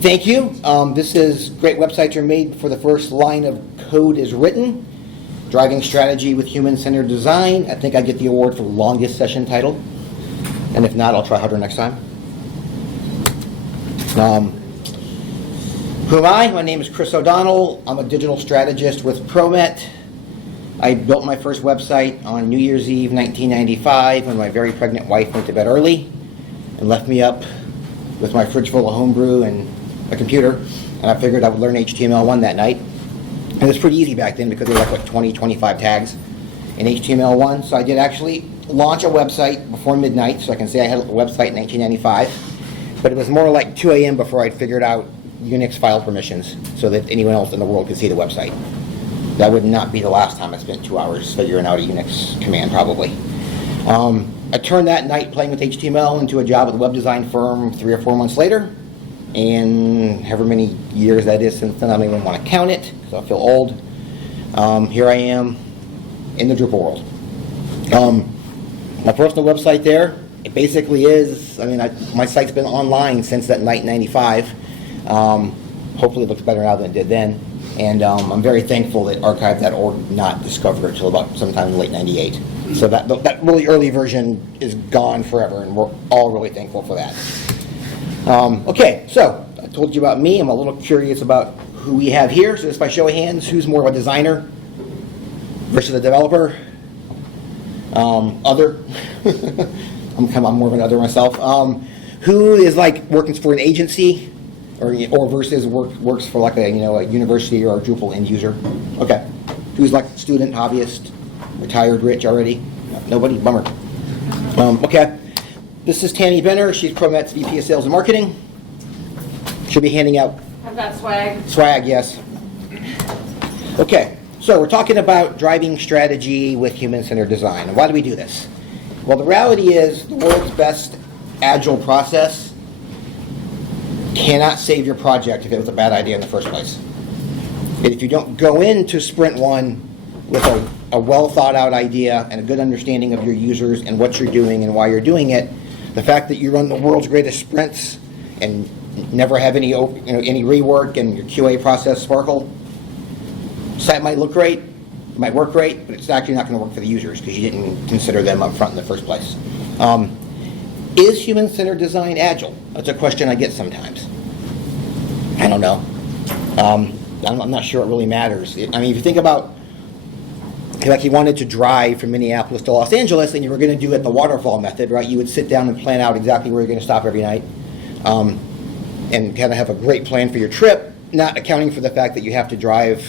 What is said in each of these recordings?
Thank you. This is great websites are made for the first line of code is written. Driving strategy with human-centered design. I think I get the award for longest session title. And if not, I'll try harder next time. Who am I? My name is Chris O'Donnell. I'm a digital strategist with ProMet. I built my first website on New Year's Eve 1995 when my very pregnant wife went to bed early and left me up with my fridge full of homebrew and a computer. And I figured I would learn HTML1 that night. And it was pretty easy back then because there were like 20, 25 tags in HTML1. So I did actually launch a website before midnight, so I can say I had a website in 1995. But it was more like 2 a.m. before I'd figured out Unix file permissions so that anyone else in the world could see the website. That would not be the last time I spent 2 hours figuring out a Unix command, probably. I turned that night playing with HTML into a job at a web design firm 3 or 4 months later. And however many years that is since then, I don't even want to count it, because I feel old. Here I am in the Drupal world. My personal website there, it basically is, my site's been online since that night in 95. Hopefully it looks better now than it did then. And I'm very thankful that archive.org did not discover it until about sometime in late 98. So that really early version is gone forever, and we're all really thankful for that. Okay, so I told you about me. I'm a little curious about who we have here. So just by show of hands, who's more of a designer versus a developer? Other. I'm more of an other myself. Who is like working for an agency, or versus works for like a university or a Drupal end user? Okay. Who's like student, hobbyist, retired, rich already? Nobody? Bummer. Okay. This is Tammy Benner. She's ProMet's VP of Sales and Marketing. She'll be handing out... I've got swag. Swag, yes. Okay, so we're talking about driving strategy with human-centered design. And why do we do this? Well, the reality is the world's best Agile process cannot save your project if it was a bad idea in the first place. And if you don't go into Sprint 1 with a well-thought-out idea and a good understanding of your users and what you're doing and why you're doing it, the fact that you run the world's greatest sprints and never have any rework and your QA process sparkle, site might look great, might work great, but it's actually not going to work for the users because you didn't consider them up front in the first place. Is human-centered design agile? That's a question I get sometimes. I don't know. I'm not sure it really matters. If you think about, like you wanted to drive from Minneapolis to Los Angeles and you were going to do it the waterfall method, right? You would sit down and plan out exactly where you're going to stop every night and kind of have a great plan for your trip, not accounting for the fact that you have to drive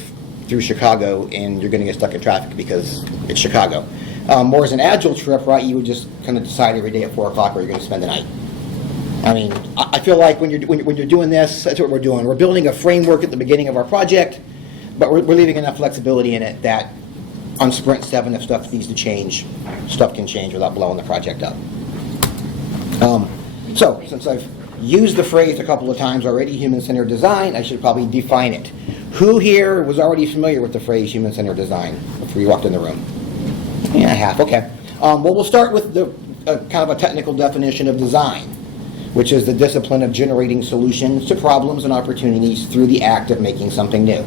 through Chicago and you're going to get stuck in traffic because it's Chicago. Whereas an Agile trip, right, you would just kind of decide every day at 4 o'clock where you're going to spend the night. I feel like when you're doing this, that's what we're doing. We're building a framework at the beginning of our project, but we're leaving enough flexibility in it that on Sprint 7, if stuff needs to change, stuff can change without blowing the project up. So, since I've used the phrase a couple of times already, human-centered design, I should probably define it. Who here was already familiar with the phrase human-centered design before you walked in the room? Yeah, half, okay. Well, we'll start with the kind of a technical definition of design, which is the discipline of generating solutions to problems and opportunities through the act of making something new.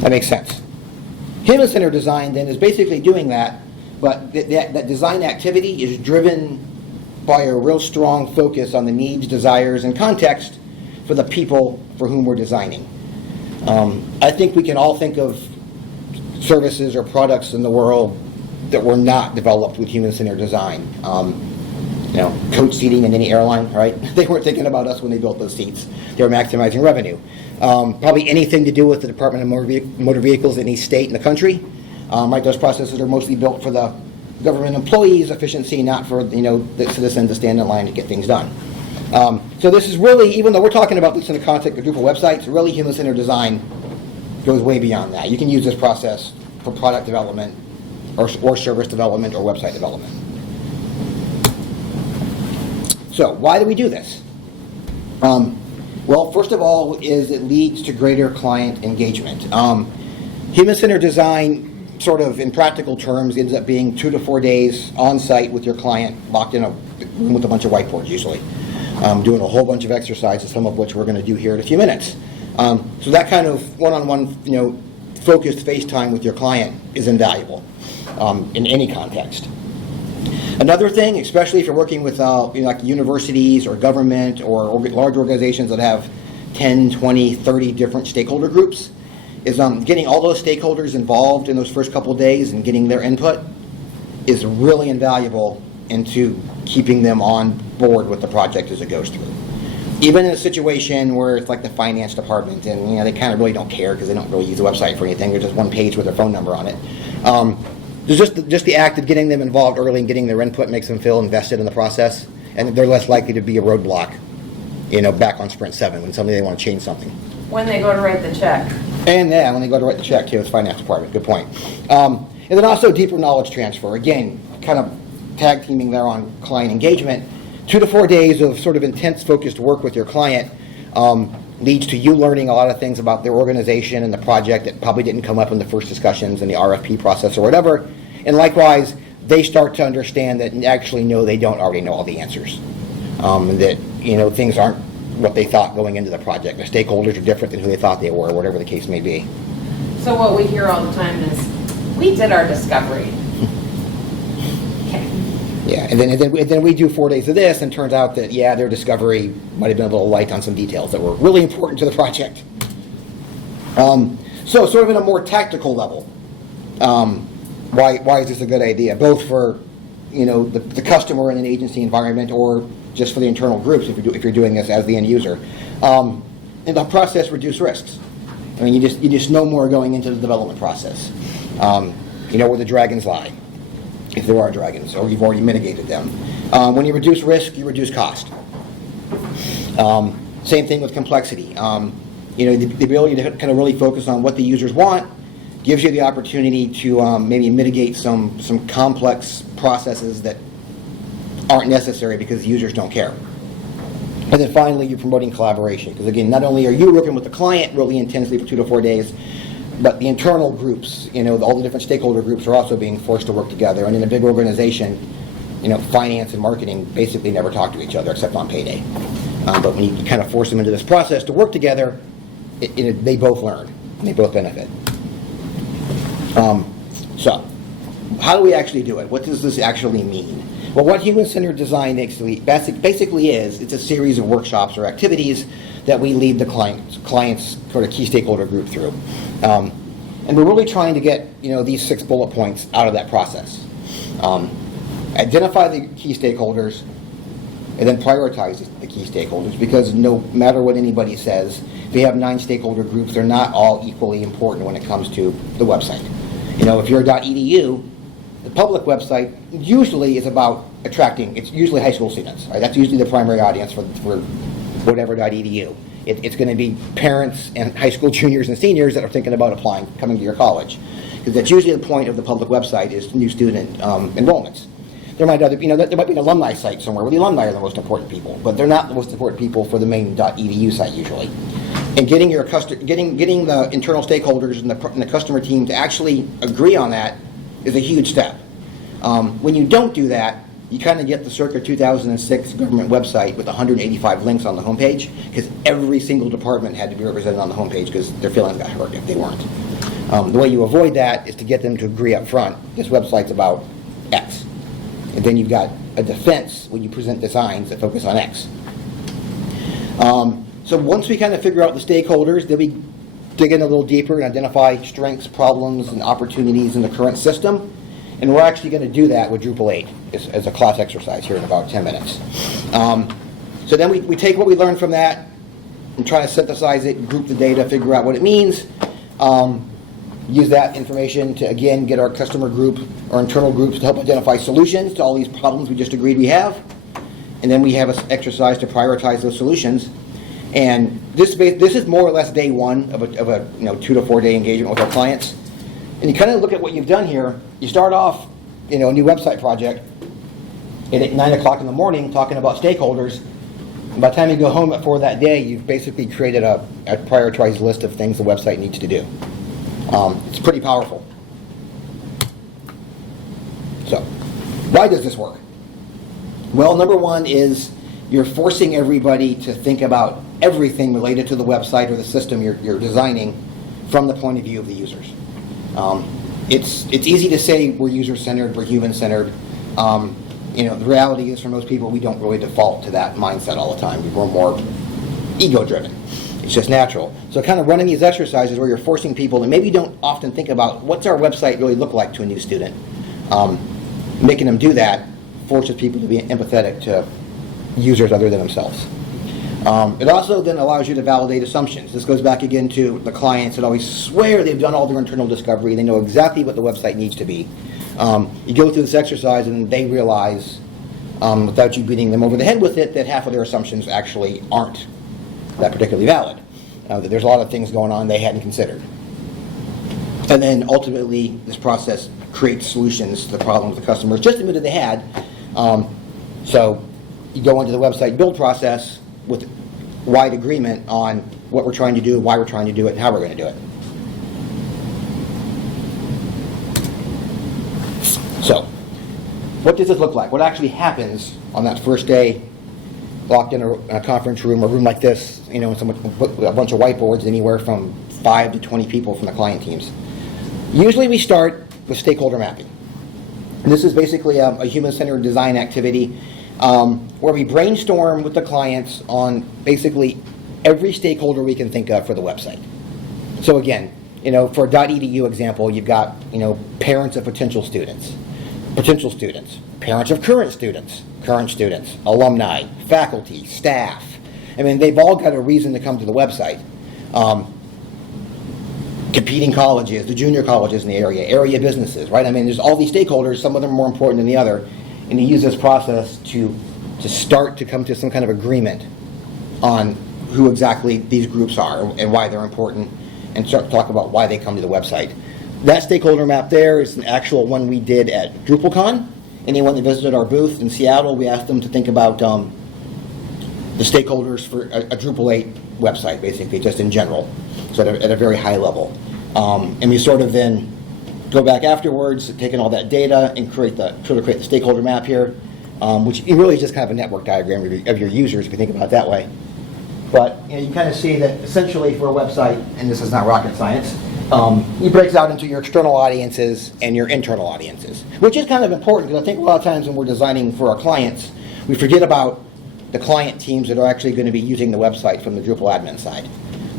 That makes sense. Human-centered design, then, is basically doing that, but that design activity is driven by a real strong focus on the needs, desires, and context for the people for whom we're designing. I think we can all think of services or products in the world that were not developed with human-centered design. Coach seating in any airline, right? They weren't thinking about us when they built those seats. They were maximizing revenue. Probably anything to do with the Department of Motor Vehicles in any state in the country. Right, those processes are mostly built for the government employees' efficiency, not for the citizen to stand in line to get things done. So this is really, even though we're talking about this in the context of Drupal websites, really human-centered design goes way beyond that. You can use this process for product development or service development or website development. So why do we do this? Well, first of all, it leads to greater client engagement. Human-centered design, sort of in practical terms, ends up being 2 to 4 days on site with your client, locked in a room with a bunch of whiteboards usually. doing a whole bunch of exercises, some of which we're going to do here in a few minutes. So that kind of one-on-one, focused face time with your client is invaluable in any context. Another thing, especially if you're working with like universities or government or large organizations that have 10, 20, 30 different stakeholder groups, is getting all those stakeholders involved in those first couple of days and getting their input is really invaluable into keeping them on board with the project as it goes through. Even in a situation where it's like the finance department and they kind of really don't care because they don't really use the website for anything, there's just one page with their phone number on it. There's just the act of getting them involved early and getting their input makes them feel invested in the process, and they're less likely to be a roadblock, back on sprint 7 when they want to change something. When they go to write the check. And when they go to write the check too, it's finance department. Good point. And then also deeper knowledge transfer. Again, kind of tag teaming there on client engagement. 2 to 4 days of sort of intense focused work with your client leads to you learning a lot of things about their organization and the project that probably didn't come up in the first discussions in the RFP process or whatever. And likewise, they start to understand that actually, no, they don't already know all the answers. That, things aren't what they thought going into the project. The stakeholders are different than who they thought they were, whatever the case may be. So what we hear all the time is, we did our discovery. Okay. Yeah, and then we do 4 days of this, and turns out that, their discovery might have been a little light on some details that were really important to the project. So sort of in a more tactical level, why is this a good idea? Both for, the customer in an agency environment or just for the internal groups if you're doing this as the end user. And the process reduce risks. I mean, you just know more going into the development process. You know where the dragons lie, if there are dragons, or you've already mitigated them. When you reduce risk, you reduce cost. Same thing with complexity. The ability to kind of really focus on what the users want gives you the opportunity to maybe mitigate some complex processes that aren't necessary because the users don't care. And then finally, you're promoting collaboration, because again, not only are you working with the client really intensely for 2 to 4 days, but the internal groups, all the different stakeholder groups are also being forced to work together. And in a big organization, finance and marketing basically never talk to each other except on payday. But when you kind of force them into this process to work together, they both learn and they both benefit. So, how do we actually do it? What does this actually mean? Well, what human-centered design basically is, it's a series of workshops or activities that we lead the client's sort of key stakeholder group through. And we're really trying to get these 6 bullet points out of that process. Identify the key stakeholders, and then prioritize the key stakeholders, because no matter what anybody says, if you have 9 stakeholder groups, they're not all equally important when it comes to the website. If you're a .edu, the public website usually is about attracting, it's usually high school students, right? That's usually the primary audience for whatever .edu. It's going to be parents and high school juniors and seniors that are thinking about coming to your college, because that's usually the point of the public website is new student enrollments. There might be an alumni site somewhere where the alumni are the most important people, but they're not the most important people for the main .edu site usually. And getting the internal stakeholders and the customer team to actually agree on that is a huge step. When you don't do that, you kind of get the circa 2006 government website with 185 links on the homepage, because every single department had to be represented on the homepage because their feelings got hurt if they weren't. The way you avoid that is to get them to agree up front, this website's about X. And then you've got a defense when you present designs that focus on X. So once we kind of figure out the stakeholders, then we dig in a little deeper and identify strengths, problems, and opportunities in the current system. And we're actually going to do that with Drupal 8 as a class exercise here in about 10 minutes. So then we take what we learned from that and try to synthesize it, group the data, figure out what it means. Use that information to, again, get our customer group, our internal groups to help identify solutions to all these problems we just agreed we have. And then we have an exercise to prioritize those solutions. And this is more or less day 1 of a 2 to 4 day engagement with our clients. And you kind of look at what you've done here. You start off, a new website project, and at 9 o'clock in the morning talking about stakeholders. And by the time you go home at 4 that day, you've basically created a prioritized list of things the website needs to do. It's pretty powerful. So, why does this work? Well, number one is you're forcing everybody to think about everything related to the website or the system you're designing from the point of view of the users. It's easy to say we're user-centered, we're human-centered. The reality is for most people, we don't really default to that mindset all the time. We're more ego-driven. It's just natural. So kind of running these exercises where you're forcing people, and maybe you don't often think about what's our website really look like to a new student. Making them do that forces people to be empathetic to users other than themselves. It also then allows you to validate assumptions. This goes back again to the clients that always swear they've done all their internal discovery, they know exactly what the website needs to be. You go through this exercise and they realize, without you beating them over the head with it, that half of their assumptions actually aren't that particularly valid. That there's a lot of things going on they hadn't considered. And then ultimately, this process creates solutions to the problems the customers just admitted they had. So you go into the website build process with wide agreement on what we're trying to do, why we're trying to do it, and how we're going to do it. So, what does this look like? What actually happens on that first day, locked in a conference room, a room like this, and a bunch of whiteboards, anywhere from 5 to 20 people from the client teams? Usually we start with stakeholder mapping. And this is basically a human-centered design activity where we brainstorm with the clients on basically every stakeholder we can think of for the website. So again, for a .edu example, you've got, parents of potential students, parents of current students, alumni, faculty, staff. I mean, they've all got a reason to come to the website. Competing colleges, the junior colleges in the area businesses, right? I mean, there's all these stakeholders, some of them are more important than the other, and you use this process to start to come to some kind of agreement on who exactly these groups are and why they're important, and start to talk about why they come to the website. That stakeholder map there is an actual one we did at DrupalCon. Anyone that visited our booth in Seattle, we asked them to think about the stakeholders for a Drupal 8 website, basically, just in general, so at a very high level. And we sort of then go back afterwards, taking all that data and create the stakeholder map here, which really is just kind of a network diagram of your users, if you think about it that way. But you kind of see that essentially for a website, and this is not rocket science, it breaks out into your external audiences and your internal audiences, which is kind of important because I think a lot of times when we're designing for our clients, we forget about the client teams that are actually going to be using the website from the Drupal admin side.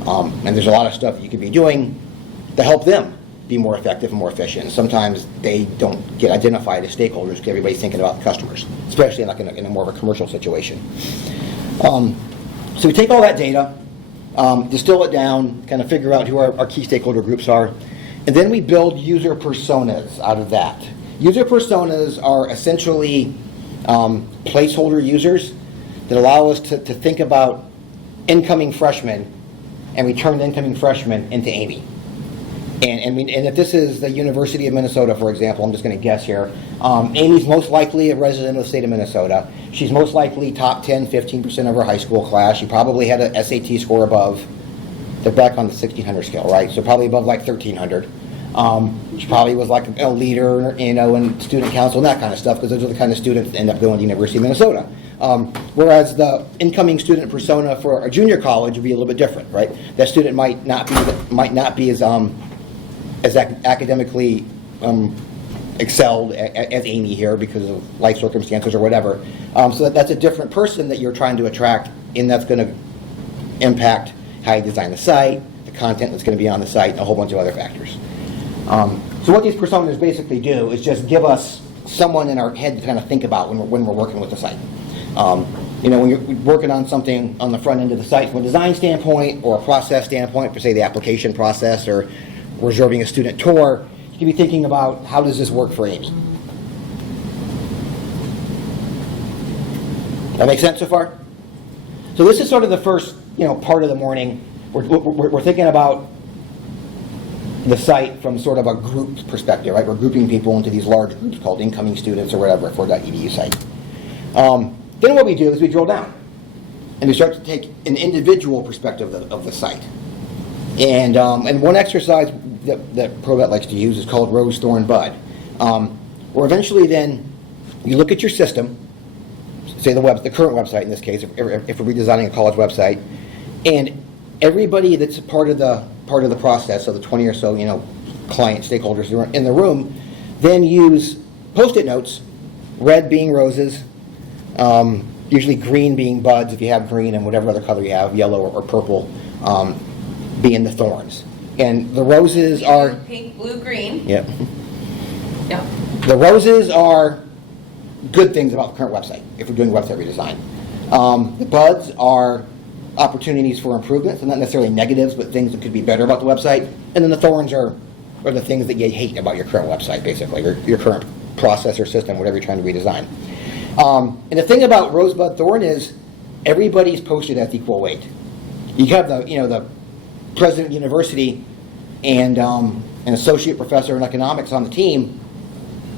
And there's a lot of stuff you could be doing to help them be more effective and more efficient. Sometimes they don't get identified as stakeholders because everybody's thinking about the customers, especially in a more of a commercial situation. So we take all that data, distill it down, kind of figure out who our key stakeholder groups are, and then we build user personas out of that. User personas are essentially placeholder users that allow us to think about incoming freshmen, and we turn the incoming freshmen into Amy. And if this is the University of Minnesota, for example, I'm just going to guess here, Amy's most likely a resident of the state of Minnesota. She's most likely top 10, 15% of her high school class. She probably had a SAT score above, they're back on the 1600 scale, right? So probably above like 1300. She probably was like a leader, in student council and that kind of stuff, because those are the kind of students that end up going to the University of Minnesota. Whereas the incoming student persona for a junior college would be a little bit different, right? That student might not be as academically excelled as Amy here because of life circumstances or whatever. So that's a different person that you're trying to attract, and that's going to impact how you design the site, the content that's going to be on the site, and a whole bunch of other factors. So what these personas basically do is just give us someone in our head to kind of think about when we're working with the site. When you're working on something on the front end of the site from a design standpoint or a process standpoint, for say the application process or reserving a student tour, you can be thinking about how does this work for Amy. That make sense so far? So this is sort of the first part of the morning. We're thinking about the site from sort of a group perspective, right? We're grouping people into these large groups called incoming students or whatever for that .edu site. Then what we do is we drill down and we start to take an individual perspective of the site. And one exercise that ProVet likes to use is called Rose, Thorn, Bud, where eventually then you look at your system, say the current website in this case, if we're redesigning a college website, and everybody that's part of the process, so the 20 or so, client stakeholders who are in the room, then use Post-it notes, red being roses, usually green being buds if you have green, and whatever other color you have, yellow or purple, being the thorns. And the roses are... Pink, blue, green. Yep. Yep. The roses are good things about the current website, if we're doing website redesign. The buds are opportunities for improvement, so not necessarily negatives, but things that could be better about the website. And then the thorns are the things that you hate about your current website, basically, or your current process or system, whatever you're trying to redesign. And the thing about rosebud thorn is everybody's posted at equal weight. You have the president of the university and an associate professor in economics on the team.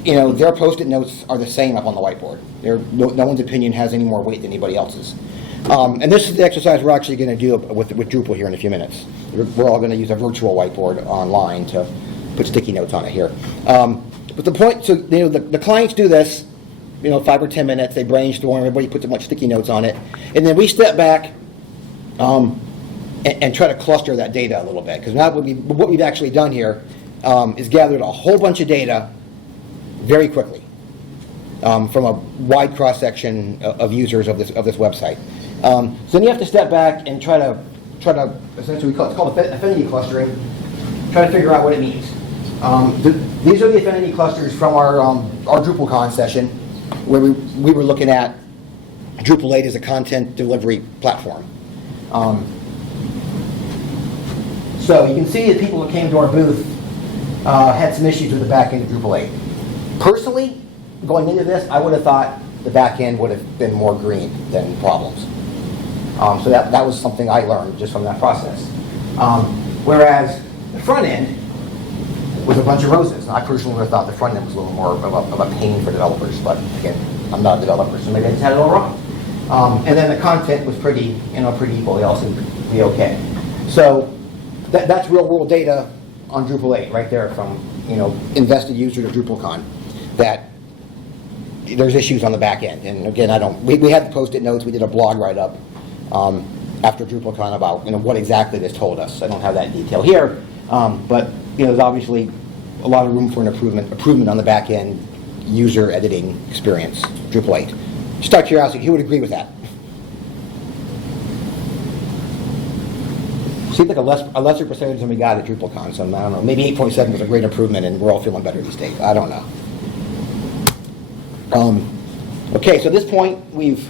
Their Post-it notes are the same up on the whiteboard. No one's opinion has any more weight than anybody else's. And this is the exercise we're actually going to do with Drupal here in a few minutes. We're all going to use a virtual whiteboard online to put sticky notes on it here. But the point, so the clients do this, 5 or 10 minutes, they brainstorm, everybody puts a bunch of sticky notes on it, and then we step back and try to cluster that data a little bit. Because now what we've actually done here is gathered a whole bunch of data very quickly from a wide cross-section of users of this website. So then you have to step back and try to essentially, it's called affinity clustering, try to figure out what it means. These are the affinity clusters from our DrupalCon session, where we were looking at Drupal 8 as a content delivery platform. So you can see that people who came to our booth had some issues with the back end of Drupal 8. Personally, going into this, I would have thought the back end would have been more green than problems. So that was something I learned just from that process. Whereas the front end was a bunch of roses. And I personally would have thought the front end was a little more of a pain for developers, but again, I'm not a developer, so maybe I just had it all wrong. And then the content was pretty equal. They all seemed to be okay. So that's real world data on Drupal 8 right there from invested user to DrupalCon, that there's issues on the back end. And again, we had the Post-it notes. We did a blog write-up after DrupalCon about what exactly this told us. I don't have that detail here, but there's obviously a lot of room for an improvement on the back end user editing experience, Drupal 8. Just out of curiosity, who would agree with that? Seems like a lesser percentage than we got at DrupalCon, so I don't know. Maybe 8.7 was a great improvement, and we're all feeling better these days. I don't know. Okay, so at this point, we've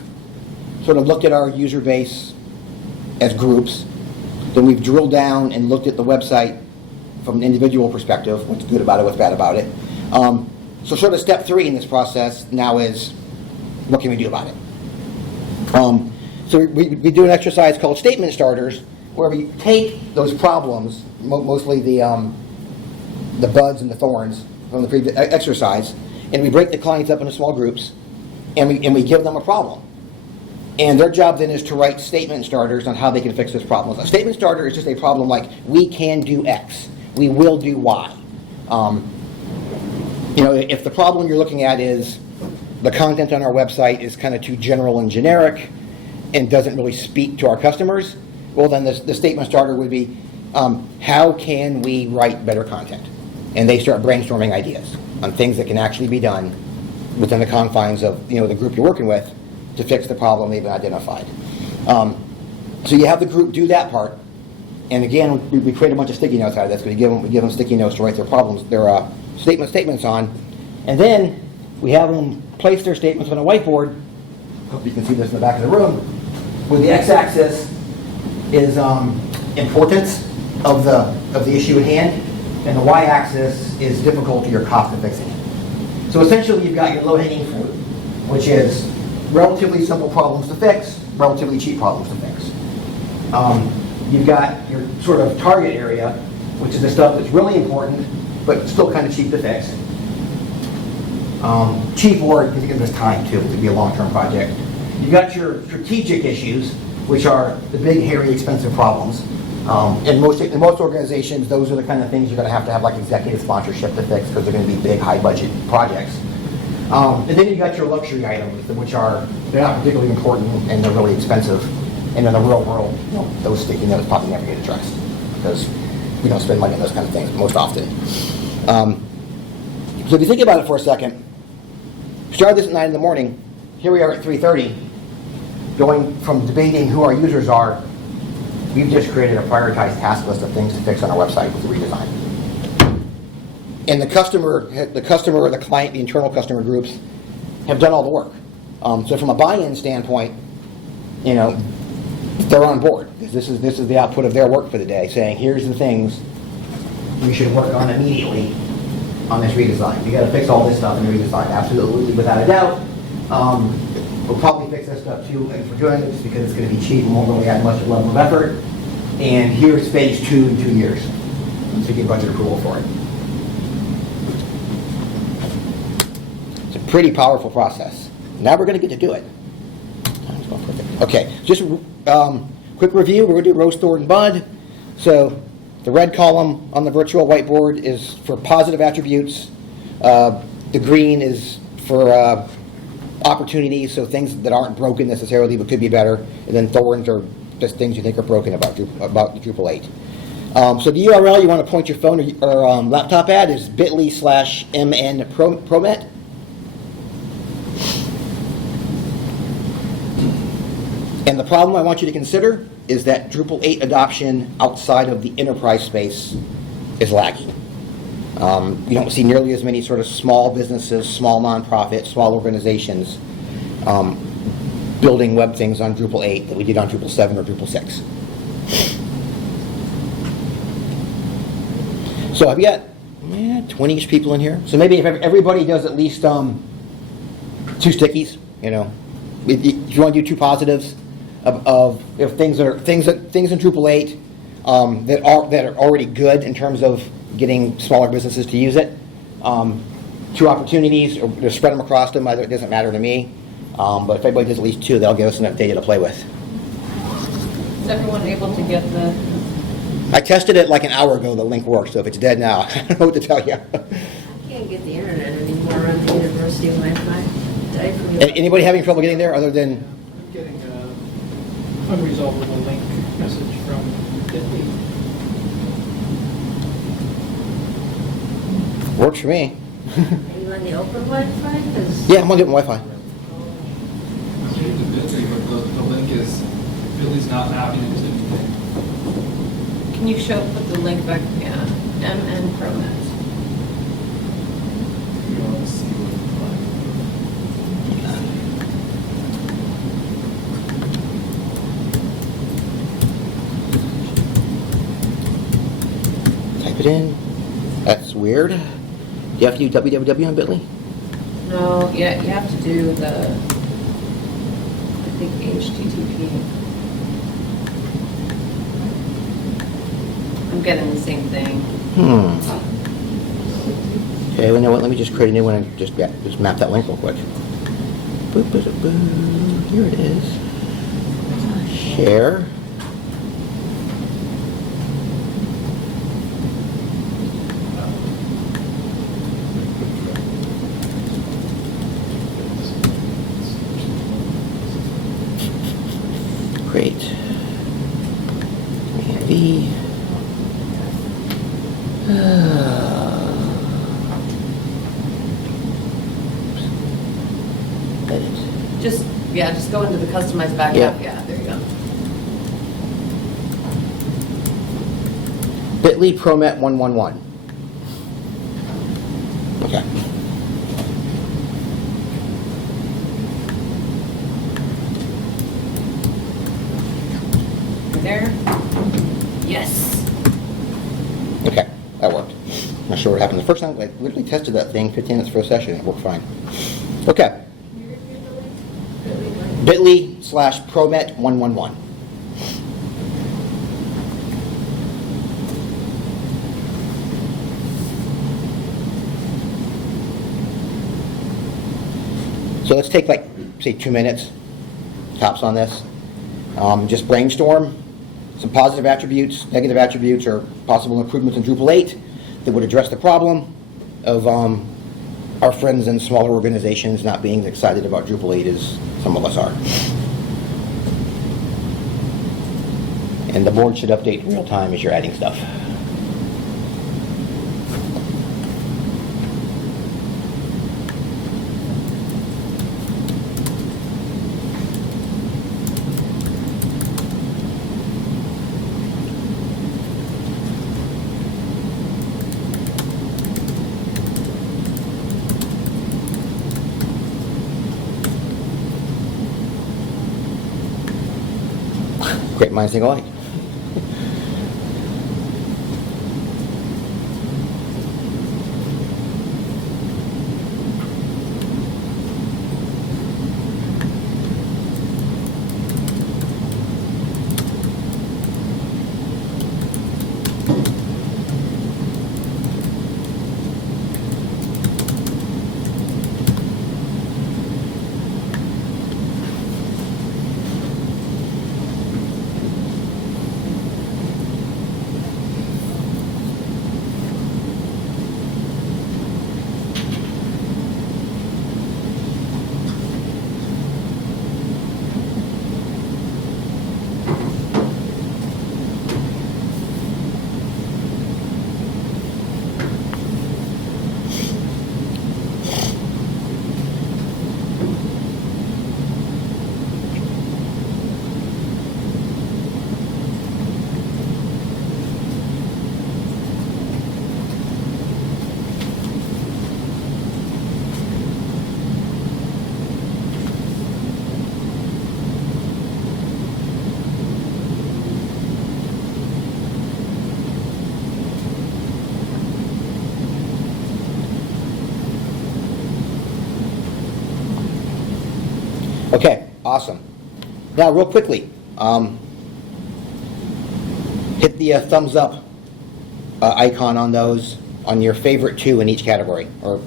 sort of looked at our user base as groups. Then we've drilled down and looked at the website from an individual perspective, what's good about it, what's bad about it. So sort of step 3 in this process now is, what can we do about it? So we do an exercise called statement starters, where we take those problems, mostly the buds and the thorns from the previous exercise, and we break the clients up into small groups, and we give them a problem. And their job then is to write statement starters on how they can fix this problem. A statement starter is just a problem like, we can do X, we will do Y. If the problem you're looking at is the content on our website is kind of too general and generic and doesn't really speak to our customers, well then the statement starter would be, how can we write better content? And they start brainstorming ideas on things that can actually be done within the confines of the group you're working with to fix the problem they've identified. So you have the group do that part, and again, we create a bunch of sticky notes out of this, because we give them sticky notes to write their problems, their statements on, and then we have them place their statements on a whiteboard. Hope you can see this in the back of the room. Where the x-axis is importance of the issue at hand, and the y-axis is difficulty or cost of fixing it. So essentially, you've got your low-hanging fruit, which is relatively simple problems to fix, relatively cheap problems to fix. You've got your sort of target area, which is the stuff that's really important, but still kind of cheap to fix. Cheap, or you can give us time too, to be a long-term project. You've got your strategic issues, which are the big, hairy, expensive problems. In most organizations, those are the kind of things you're going to have like executive sponsorship to fix, because they're going to be big, high-budget projects. And then you got your luxury items, which they're not particularly important and they're really expensive. And in the real world, those sticky notes probably never get addressed because we don't spend money on those kind of things most often. So if you think about it for a second, we started this at 9 in the morning. Here we are at 3:30, going from debating who our users are. We've just created a prioritized task list of things to fix on our website with the redesign. And the customer, the client, the internal customer groups have done all the work. So from a buy-in standpoint, they're on board. This is the output of their work for the day, saying here's the things we should work on immediately on this redesign. We got to fix all this stuff in the redesign, absolutely, without a doubt. We'll probably fix this stuff too if we're doing it, just because it's going to be cheap and won't really add much level of effort. And here's phase 2 in 2 years, so you get budget approval for it. It's a pretty powerful process. Now we're going to get to do it. Okay, just quick review. We're going to do rose, thorn, bud. So the red column on the virtual whiteboard is for positive attributes. The green is for opportunities, so things that aren't broken necessarily but could be better. And then thorns are just things you think are broken about the Drupal 8. So the URL you want to point your phone or laptop at is bit.ly/mnpromet. And the problem I want you to consider is that Drupal 8 adoption outside of the enterprise space is lagging. You don't see nearly as many sort of small businesses, small nonprofits, small organizations building web things on Drupal 8 that we did on Drupal 7 or Drupal 6. So I've got 20-ish people in here. So maybe if everybody does at least 2 stickies, if you want to do 2 positives of things in Drupal 8 that are already good in terms of getting smaller businesses to use it. 2 opportunities, or just spread them across them. It doesn't matter to me. But if everybody does at least 2, that'll give us enough data to play with. Is everyone able to get the... I tested it like an hour ago. The link worked, so if it's dead now, I don't know what to tell you. I can't get the internet anymore on the university Wi-Fi. Anybody having trouble getting there other than... I'm getting an unresolvable link message from Bitly. Works for me. Are you on the open Wi-Fi? Yeah, I'm on different Wi-Fi. I'm getting the Bitly, but the link is, Bitly's not mapping it to anything. Can you put the link back? Yeah, mnpromet. You want to see what it's Type it in. That's weird. Do you have to do www on Bitly? No, yeah, you have to do the, I think, HTTP. I'm getting the same thing. Okay, well, you know what? Let me just create a new one and just map that link real quick. Boop, boop, boop, boop. Here it is. Share. Great. Command V. Edit. Just go into the customized backup. Yeah. Yeah, there you go. Bitly Promet 111. Okay. There. Yes. Okay, that worked. Not sure what happened the first time. I literally tested that thing 15 minutes for a session. It worked fine. Okay. Bitly/Promet 111. So let's take say 2 minutes tops on this. Just brainstorm some positive attributes, negative attributes, or possible improvements in Drupal 8 that would address the problem of our friends in smaller organizations not being excited about Drupal 8 as some of us are. And the board should update in real time as you're adding stuff. Great minds think alike. Okay, awesome. Now, real quickly, hit the thumbs up icon on those, on your favorite two in each category, or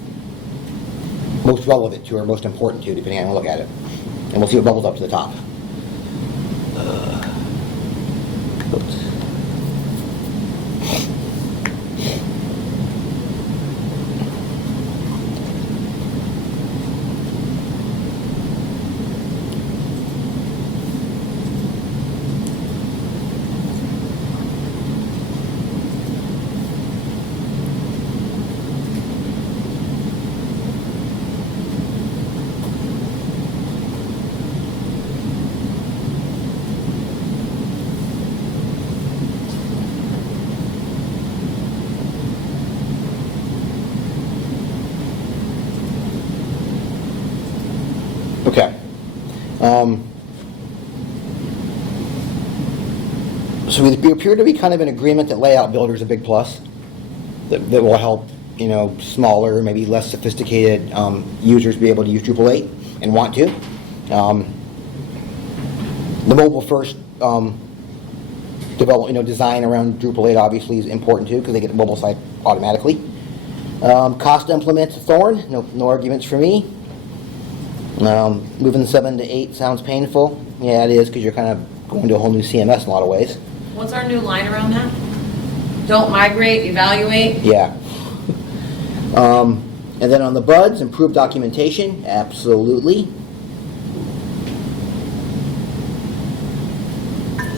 most relevant to or most important to, depending on how you look at it. And we'll see what bubbles up to the top. Oops. Okay. So we appear to be kind of in agreement that layout builder is a big plus. That will help, smaller, maybe less sophisticated users be able to use Drupal 8 and want to. The mobile first design around Drupal 8 obviously is important too, because they get the mobile site automatically. Cost to implement thorn, no arguments for me. Moving 7 to 8 sounds painful. Yeah, it is, because you're kind of going to a whole new CMS in a lot of ways. What's our new line around that? Don't migrate, evaluate. Yeah. And then on the buds, improve documentation, absolutely.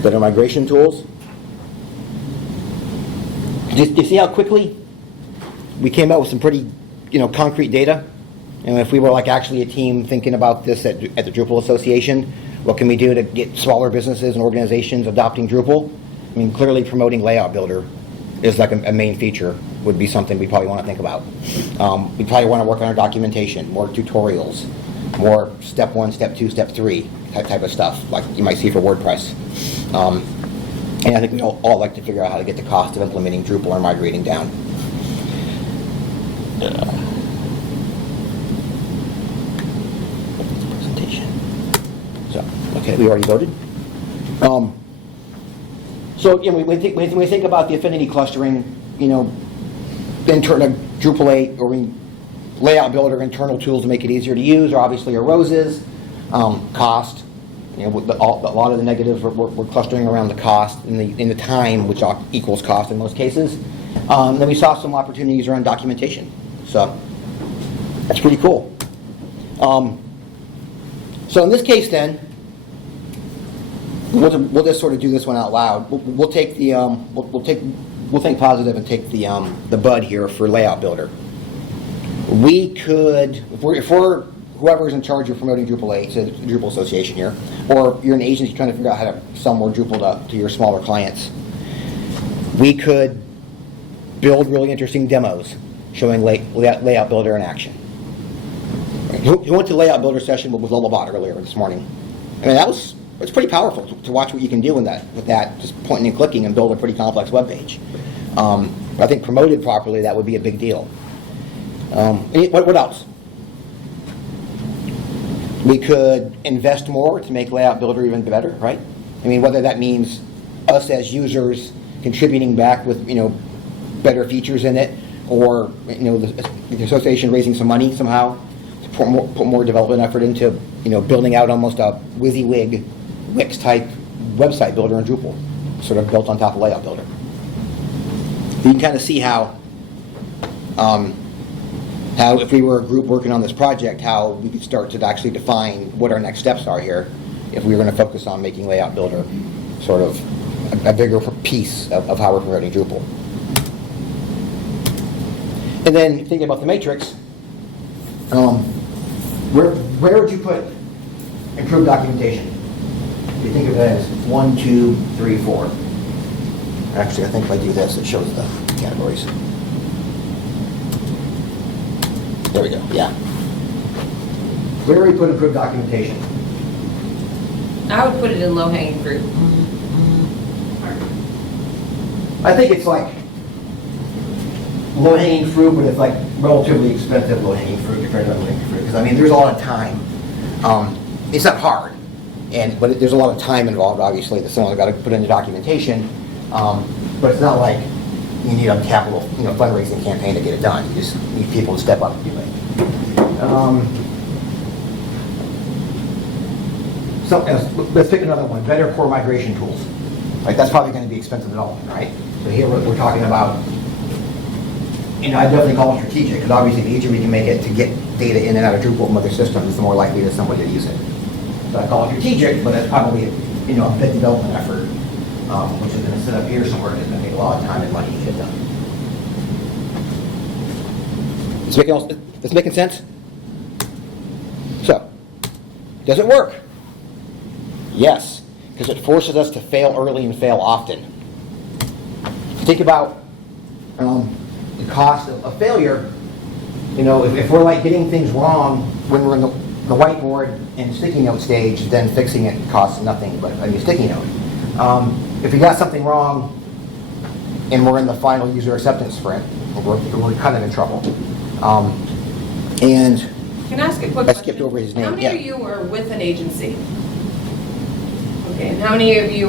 Better migration tools. Do you see how quickly we came out with some pretty, concrete data? And if we were actually a team thinking about this at the Drupal Association, what can we do to get smaller businesses and organizations adopting Drupal? I mean, clearly promoting Layout Builder is a main feature, would be something we probably want to think about. We probably want to work on our documentation, more tutorials, more step 1, step 2, step 3 type of stuff, like you might see for WordPress. And I think we all like to figure out how to get the cost of implementing Drupal or migrating down. So, okay, we already voted. So, when we think about the affinity clustering, internal Drupal 8 or layout builder, internal tools to make it easier to use are obviously our roses. Cost, a lot of the negatives we're clustering around the cost in the time, which equals cost in most cases. Then we saw some opportunities around documentation. So, That's pretty cool. So in this case then, we'll just sort of do this one out loud. We'll take the, we'll think positive and take the bud here for layout builder. We could, if we're whoever's in charge of promoting Drupal 8, so the Drupal Association here, or you're an agency trying to figure out how to sell more Drupal to your smaller clients, we could build really interesting demos showing layout builder in action. Who went to layout builder session with Lullabot earlier this morning? I mean, it's pretty powerful to watch what you can do with that, just pointing and clicking and build a pretty complex web page. I think promoted properly, that would be a big deal. What else? We could invest more to make layout builder even better, right? I mean, whether that means us as users contributing back with, better features in it, or, the association raising some money somehow to put more development effort into, building out almost a WYSIWYG Wix type website builder in Drupal, sort of built on top of layout builder. You can kind of see how if we were a group working on this project, how we could start to actually define what our next steps are here if we were going to focus on making layout builder sort of a bigger piece of how we're promoting Drupal. And then thinking about the matrix, where would you put improved documentation? You think of it as 1, 2, 3, 4. Actually, I think if I do this, it shows the categories. There we go, yeah. Where do we put improved documentation? I would put it in low-hanging fruit. I think it's like low-hanging fruit, but it's like relatively expensive low-hanging fruit compared to low-hanging fruit. Because I mean, there's a lot of time. It's not hard, but there's a lot of time involved. Obviously, that someone's got to put in the documentation. But it's not like you need a capital, fundraising campaign to get it done. You just need people to step up and do it. Let's pick another one. Better core migration tools. Like that's probably going to be expensive development, right? So here we're talking about, I definitely call it strategic because obviously the easier we can make it to get data in and out of Drupal from other systems, the more likely that somebody will use it. So I call it strategic, but that's probably a big development effort, which is going to sit up here somewhere and it's going to take a lot of time and money to get done. This making sense? So, does it work? Yes, because it forces us to fail early and fail often. Think about the cost of failure. If we're like getting things wrong when we're in the whiteboard and sticky note stage, then fixing it costs nothing but a sticky note. If we got something wrong and we're in the final user acceptance sprint, we're kind of in trouble. And Can I ask a quick I question? skipped over his name. How many Yeah. of you are with an agency? Okay, and how many of you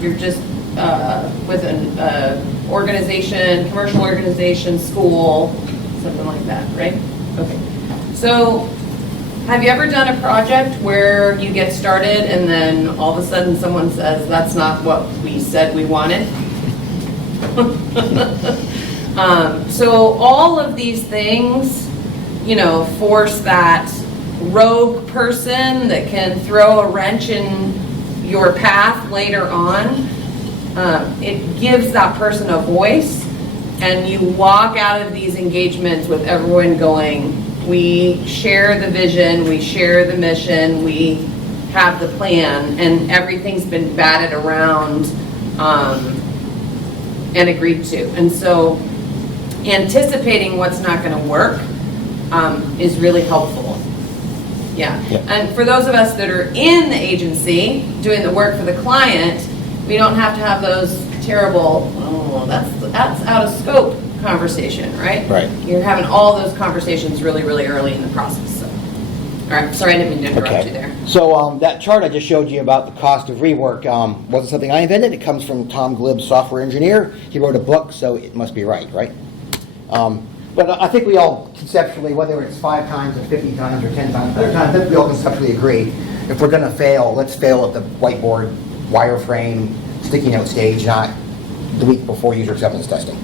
you're just with an organization, commercial organization, school, something like that, right? Okay. So, have you ever done a project where you get started and then all of a sudden someone says, that's not what we said we wanted? So all of these things, force that rogue person that can throw a wrench in your path later on. It gives that person a voice, and you walk out of these engagements with everyone going, we share the vision, we share the mission, we have the plan, and everything's been batted around and agreed to. And so anticipating what's not going to work is really helpful. Yeah. And for those of us that are in the agency doing the work for the client, we don't have to have those terrible, that's out of scope conversation, right? Right. You're having all those conversations really, really early in the process. So. All right, sorry I didn't mean to interrupt you there. So that chart I just showed you about the cost of rework wasn't something I invented. It comes from Tom Glibb's software engineer. He wrote a book, so it must be right? But I think we all conceptually, whether it's 5 times or 50 times or 10 times, 100 times, I think we all conceptually agree. If we're going to fail, let's fail at the whiteboard, wireframe, sticky note stage, not the week before user acceptance testing.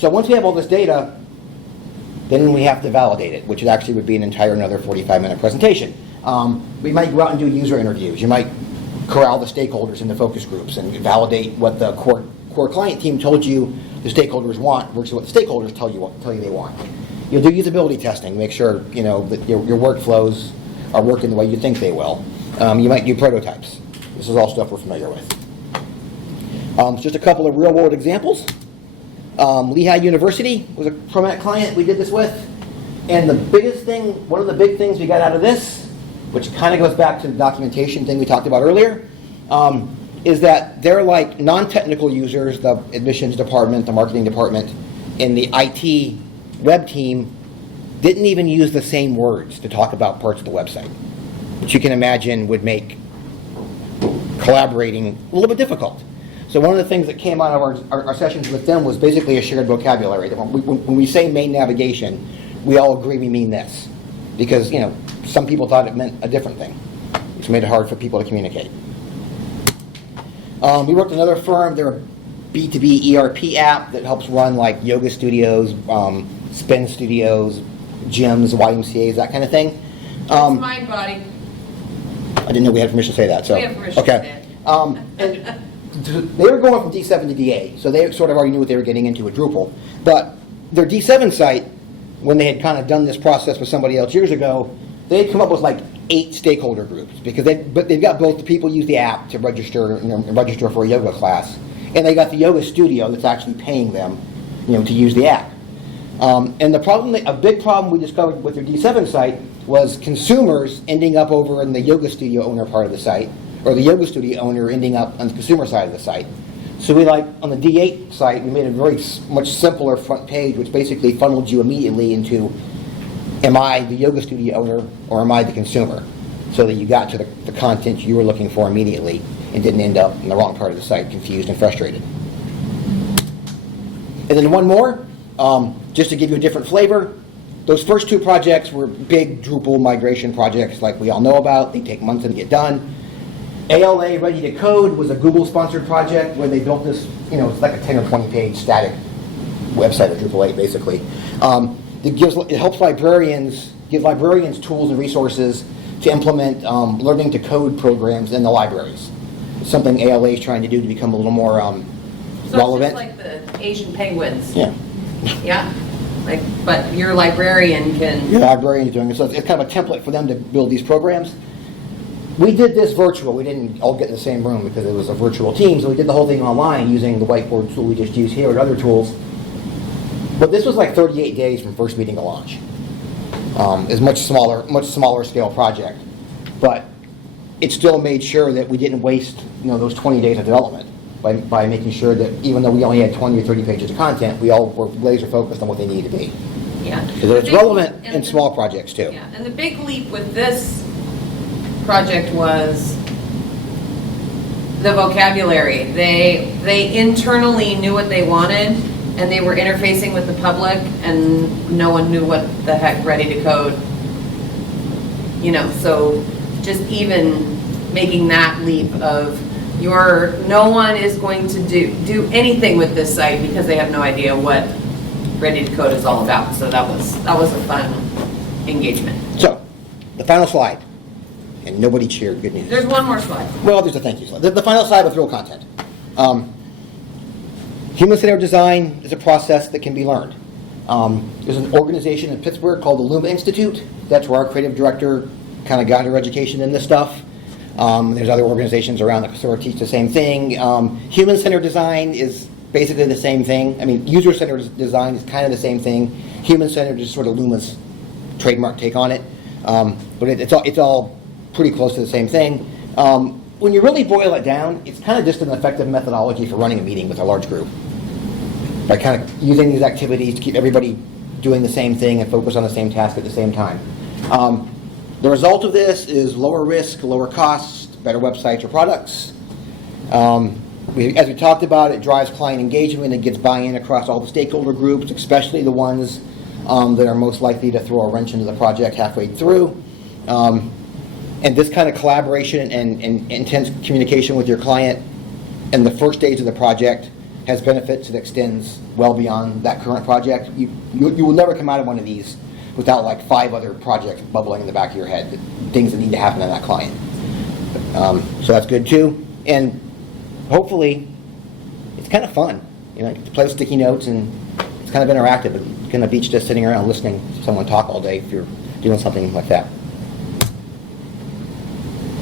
So once we have all this data, then we have to validate it, which actually would be an entire another 45-minute presentation. We might go out and do user interviews. You might corral the stakeholders into focus groups and validate what the core client team told you the stakeholders want versus what the stakeholders tell you they want. You'll do usability testing, make sure that your workflows are working the way you think they will. You might do prototypes. This is all stuff we're familiar with. Just a couple of real-world examples. Lehigh University was a ProMat client we did this with, and one of the big things we got out of this, which kind of goes back to the documentation thing we talked about earlier, is that they're like non-technical users, the admissions department, the marketing department, and the IT web team didn't even use the same words to talk about parts of the website, which you can imagine would make collaborating a little bit difficult. So one of the things that came out of our sessions with them was basically a shared vocabulary. That when we say main navigation, we all agree we mean this. Because, some people thought it meant a different thing, which made it hard for people to communicate. We worked with another firm. They're a B2B ERP app that helps run like yoga studios, spin studios, gyms, YMCAs, that kind of thing. It's mind body. I didn't know we had permission to say that. So We have permission to say it. And they were going from D7 to D8, so they sort of already knew what they were getting into with Drupal. But their D7 site, when they had kind of done this process with somebody else years ago, they had come up with like 8 stakeholder groups because they've got both the people who use the app to register for a yoga class, and they got the yoga studio that's actually paying them, to use the app. And a big problem we discovered with their D7 site was consumers ending up over in the yoga studio owner part of the site, or the yoga studio owner ending up on the consumer side of the site. So on the D8 site, we made a very much simpler front page, which basically funneled you immediately into, am I the yoga studio owner or am I the consumer? So that you got to the content you were looking for immediately and didn't end up in the wrong part of the site, confused and frustrated. And then one more, just to give you a different flavor. Those first 2 projects were big Drupal migration projects like we all know about. They take months to get done. ALA Ready to Code was a Google-sponsored project where they built this, it's like a 10 or 20-page static website of Drupal 8, basically. It helps give librarians tools and resources to implement learning to code programs in the libraries. It's something ALA is trying to do to become a little more relevant. So it's just like the Asian penguins. Yeah. Yeah? But your librarian can... Your librarian is doing it. So it's kind of a template for them to build these programs. We did this virtual. We didn't all get in the same room because it was a virtual team, so we did the whole thing online using the whiteboard tool we just used here and other tools. But this was like 38 days from first meeting to launch. It's much smaller scale project. But it still made sure that we didn't waste those 20 days of development by making sure that even though we only had 20 or 30 pages of content, we all were laser focused on what they needed to be. Yeah. Because it's relevant in small projects too. Yeah, and the big leap with this project was the vocabulary. They internally knew what they wanted, and they were interfacing with the public, and no one knew what the heck ready to code. So just even making that leap of no one is going to do anything with this site because they have no idea what ready to code is all about. So that was a fun engagement. So, the final slide. And nobody cheered, good news. There's one more slide. Well, there's a thank you slide. The final slide with real content. Human-centered design is a process that can be learned. There's an organization in Pittsburgh called the Luma Institute. That's where our creative director kind of got her education in this stuff. There's other organizations around that sort of teach the same thing. Human-centered design is basically the same thing. I mean, user-centered design is kind of the same thing. Human-centered is sort of Luma's trademark take on it. But it's all pretty close to the same thing. When you really boil it down, it's kind of just an effective methodology for running a meeting with a large group. By kind of using these activities to keep everybody doing the same thing and focus on the same task at the same time. The result of this is lower risk, lower costs, better websites or products. As we talked about, it drives client engagement. It gets buy-in across all the stakeholder groups, especially the ones that are most likely to throw a wrench into the project halfway through. And this kind of collaboration and intense communication with your client in the first stage of the project has benefits that extends well beyond that current project. You will never come out of one of these without like 5 other projects bubbling in the back of your head, things that need to happen in that client. So that's good too. And hopefully, it's kind of fun. You know, you play with sticky notes and it's kind of interactive. It's going to beat just sitting around listening to someone talk all day if you're doing something like that.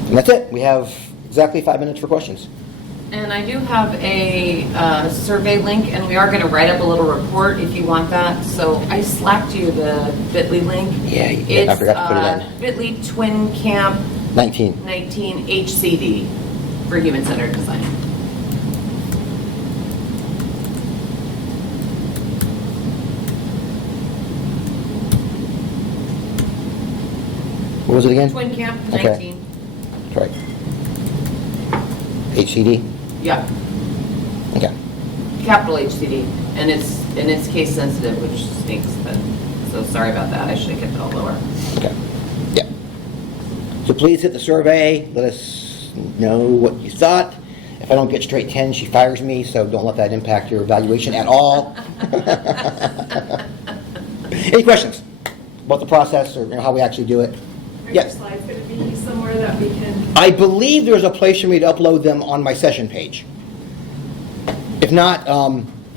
And that's it. We have exactly 5 minutes for questions. And I do have a survey link, and we are going to write up a little report if you want that. So I slacked you the bit.ly link. Yeah, I forgot to put it bit.ly twin camp 19. 19 HCD for human-centered design. What was it again? Twin camp Okay. 19. That's right. HCD? Yeah, Okay. capital HCD, and it's case sensitive, which stinks. But so sorry about that. I should have kept it all lower. Okay. Yeah. So please hit the survey. Let us know what you thought. If I don't get straight 10, she fires me, so don't let that impact your evaluation at all. Any questions about the process or how we actually do it? Are Yes. your slides going to be somewhere that we can? I believe there's a place for me to upload them on my session page. If not,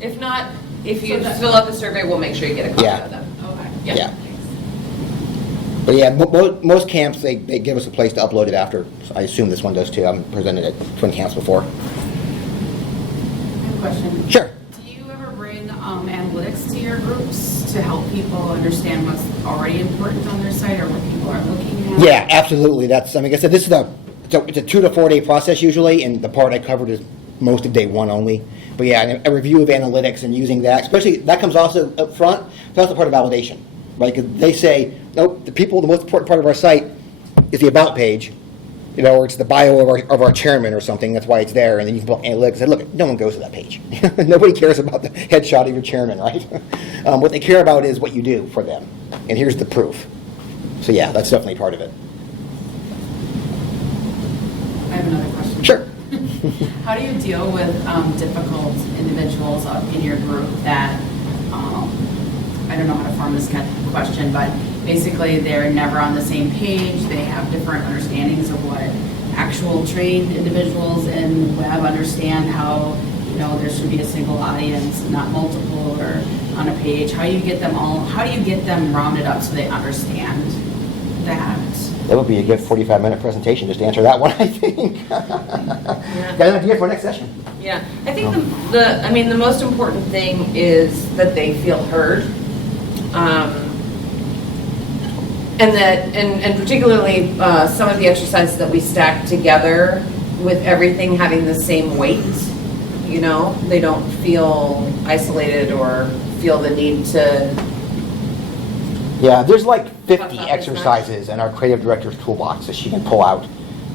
If not, if you So that- fill out the survey, we'll make sure you get a copy Yeah. of them. Okay. Yeah. yeah. But yeah, most camps, they give us a place to upload it after. So I assume this one does too. I'm presented at Twin Camps before. I have a question. Sure. Do you ever bring analytics to your groups to help people understand what's already important on their site or what people are looking at? Yeah, absolutely. That's, I mean, like I said, this is it's a 2 to 4 day process usually, and the part I covered is most of day 1 only. But yeah, a review of analytics and using that, especially, that comes also up front. That's the part of validation, right? Because they say, nope, the most important part of our site is the about page, you know, or it's the bio of our chairman or something. That's why it's there. And then you can put analytics and say, look, no one goes to that page. Nobody cares about the headshot of your chairman, right? What they care about is what you do for them. And here's the proof. So yeah, that's definitely part of it. I have another question. Sure. How do you deal with difficult individuals in your group that, I don't know how to form this kind of question, but basically they're never on the same page, they have different understandings of what actual trained individuals in web understand, how, you know, there should be a single audience, not multiple, or on a page. How do you get them rounded up so they understand that? That would be a good 45-minute presentation just to answer that one, I think. Got an idea for next session? Yeah, I think the most important thing is that they feel heard. And particularly some of the exercises that we stack together with everything having the same weight, you know, they don't feel isolated or feel the need to. Yeah, there's like 50 Talk about exercises in our creative director's toolbox that she can pull out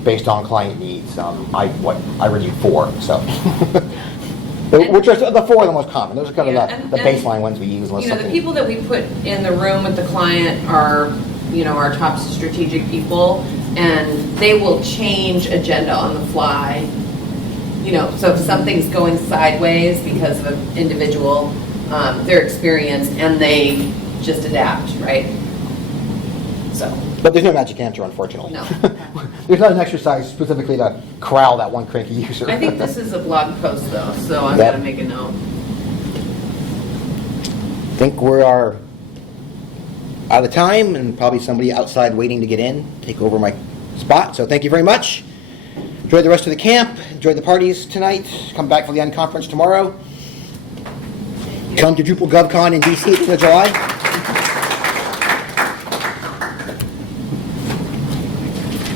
based on client needs. I reviewed 4, so. Which are the 4 are the most common. Those are kind of the baseline ones we use. You know, the people that we put in the room with the client are, you know, our top strategic people, and they will change agenda on the fly. You know, so if something's going sideways because of an individual, their experience, and they just adapt, right? So. But there's no magic answer, unfortunately. No. There's not an exercise specifically to corral that one cranky user. I think this is a blog post though, so I'm Yep. gonna make a note. I think we are out of time, and probably somebody outside waiting to get in, take over my spot. So thank you very much. Enjoy the rest of the camp. Enjoy the parties tonight. Come back for the unconference tomorrow. Come to Drupal GovCon in DC at the end of July.